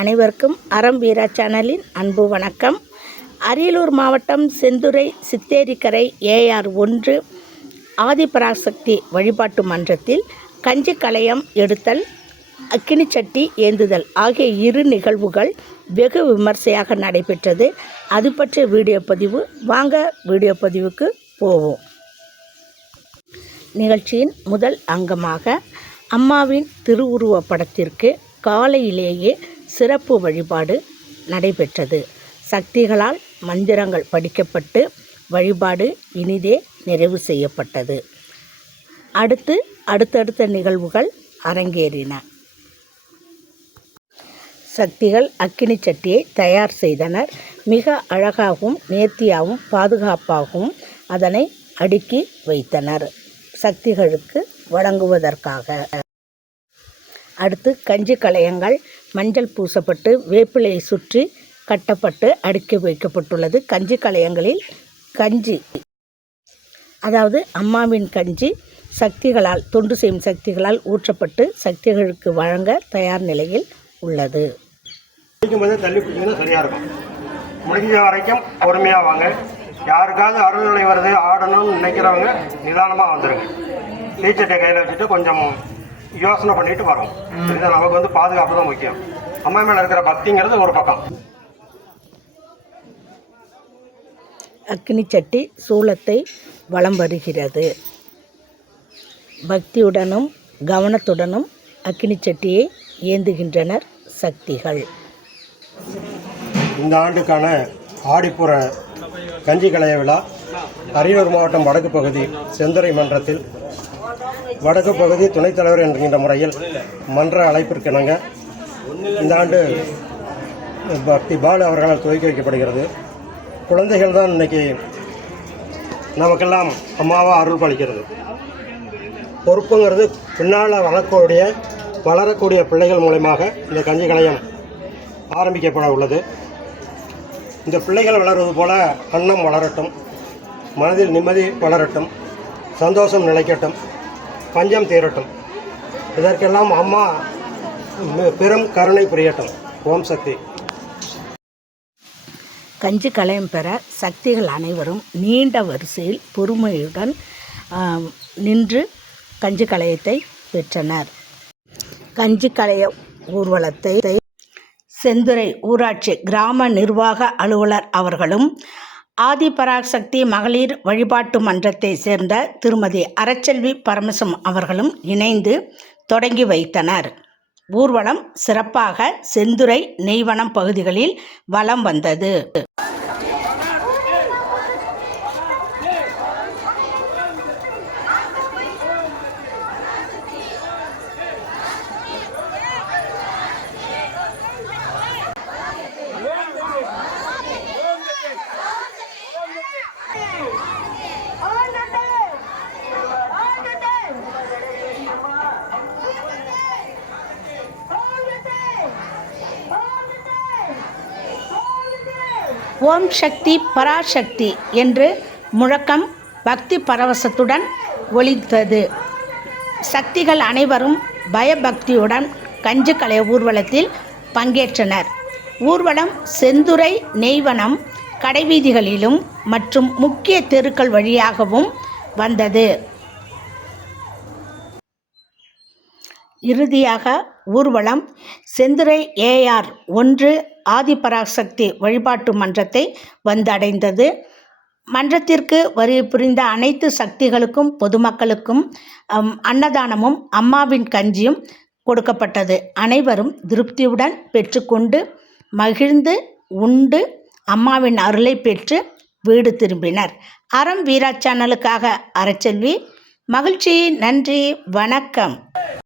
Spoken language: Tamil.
அனைவருக்கும் அறம் வீரா சேனலின் அன்பு வணக்கம். அரியலூர் மாவட்டம் செந்துறை சித்தேரிக்கரை ஏஆர் ஒன்று ஆதிபராசக்தி வழிபாட்டு மன்றத்தில் கஞ்சி கலையம் எடுத்தல் அக்கினிச்சட்டி ஏந்துதல் ஆகிய இரு நிகழ்வுகள் வெகு விமர்சையாக நடைபெற்றது. அது பற்றிய வீடியோ பதிவு வாங்க வீடியோ பதிவுக்கு போவோம். நிகழ்ச்சியின் முதல் அங்கமாக அம்மாவின் திருவுருவ படத்திற்கு காலையிலேயே சிறப்பு வழிபாடு நடைபெற்றது. சக்திகளால் மந்திரங்கள் படிக்கப்பட்டு வழிபாடு இனிதே நிறைவு செய்யப்பட்டது. அடுத்து அடுத்தடுத்த நிகழ்வுகள் அரங்கேறின. சக்திகள் அக்கினி சட்டியை தயார் செய்தனர். மிக அழகாகவும் நேர்த்தியாகவும் பாதுகாப்பாகவும் அதனை அடுக்கி வைத்தனர். சக்திகளுக்கு வழங்குவதற்காக. அடுத்து கஞ்சி கலையங்கள் மஞ்சள் பூசப்பட்டு வேப்பிலையை சுற்றி கட்டப்பட்டு அடுக்கி வைக்கப்பட்டுள்ளது. கஞ்சி கலையங்களில் கஞ்சி அதாவது அம்மாவின் கஞ்சி சக்திகளால் தொண்டு செய்யும் சக்திகளால் ஊற்றப்பட்டு சக்திகளுக்கு வழங்க தயார் நிலையில் உள்ளது. முடிஞ்ச வரைக்கும் பொறுமையாக வாங்க. யாருக்காவது அருள்நிலை வருது ஆடணும்னு நினைக்கிறவங்க நிதானமாக வந்துடுங்க டீச்சர்கிட்ட கையில் வச்சுட்டு கொஞ்சம் யோசனை பண்ணிட்டு வரோம். இது நமக்கு வந்து பாதுகாப்பு தான் முக்கியம். அம்மா மேலே இருக்கிற பக்திங்கிறது ஒரு பக்கம். அக்கினி சட்டி சூலத்தை வலம் வருகிறது. பக்தியுடனும் கவனத்துடனும் அக்கினி சட்டியை ஏந்துகின்றனர் சக்திகள். இந்த ஆண்டுக்கான ஆடிப்புற கஞ்சி கலைய விழா அரியலூர் மாவட்டம் வடக்கு பகுதி செந்துறை மன்றத்தில் வடக்கு பகுதி துணைத் தலைவர் என்கின்ற முறையில் மன்ற அழைப்பிற்கிணங்க இந்த ஆண்டு பக்தி பாலு அவர்களால் துவக்கி வைக்கப்படுகிறது. குழந்தைகள் தான் இன்னைக்கு நமக்கெல்லாம் அம்மாவாக அருள் பாலிக்கிறது. பொறுப்புங்கிறது பின்னால் வளரக்கூடிய வளரக்கூடிய பிள்ளைகள் மூலயமாக இந்த கஞ்சி கலையம் ஆரம்பிக்கப்பட உள்ளது. இந்த பிள்ளைகள் வளர்வது போல அன்னம் வளரட்டும் மனதில் நிம்மதி வளரட்டும் சந்தோஷம் நிலைக்கட்டும். பஞ்சம் தீரட்டும். இதற்கெல்லாம் அம்மா பெரும் கருணை புரியட்டும். ஓம் சக்தி. கஞ்சி கலையம் பெற சக்திகள் அனைவரும் நீண்ட வரிசையில் பொறுமையுடன் நின்று கஞ்சி கலையத்தை பெற்றனர். கஞ்சி கலைய ஊர்வலத்தை செந்துறை ஊராட்சி கிராம நிர்வாக அலுவலர் அவர்களும் ஆதிபராசக்தி மகளிர் வழிபாட்டு மன்றத்தை சேர்ந்த திருமதி அறச்செல்வி பரமசம் அவர்களும் இணைந்து தொடங்கி வைத்தனர். ஊர்வலம் சிறப்பாக செந்துறை நெய்வனம் பகுதிகளில் வலம் வந்தது. ஓம் சக்தி பராசக்தி என்று முழக்கம் பக்தி பரவசத்துடன் ஒலித்தது. சக்திகள் அனைவரும் பயபக்தியுடன் கஞ்சு ஊர்வலத்தில் பங்கேற்றனர். ஊர்வலம் செந்துறை நெய்வனம் கடைவீதிகளிலும் மற்றும் முக்கிய தெருக்கள் வழியாகவும் வந்தது. இறுதியாக ஊர்வலம் செந்துறை ஏஆர் ஒன்று ஆதிபராசக்தி வழிபாட்டு மன்றத்தை வந்தடைந்தது. மன்றத்திற்கு வரி புரிந்த அனைத்து சக்திகளுக்கும் பொதுமக்களுக்கும் அன்னதானமும் அம்மாவின் கஞ்சியும் கொடுக்கப்பட்டது. அனைவரும் திருப்தியுடன் பெற்றுக்கொண்டு மகிழ்ந்து உண்டு அம்மாவின் அருளை பெற்று வீடு திரும்பினர். அறம் வீரா சேனலுக்காக அறச்செல்வி மகிழ்ச்சி நன்றி வணக்கம்.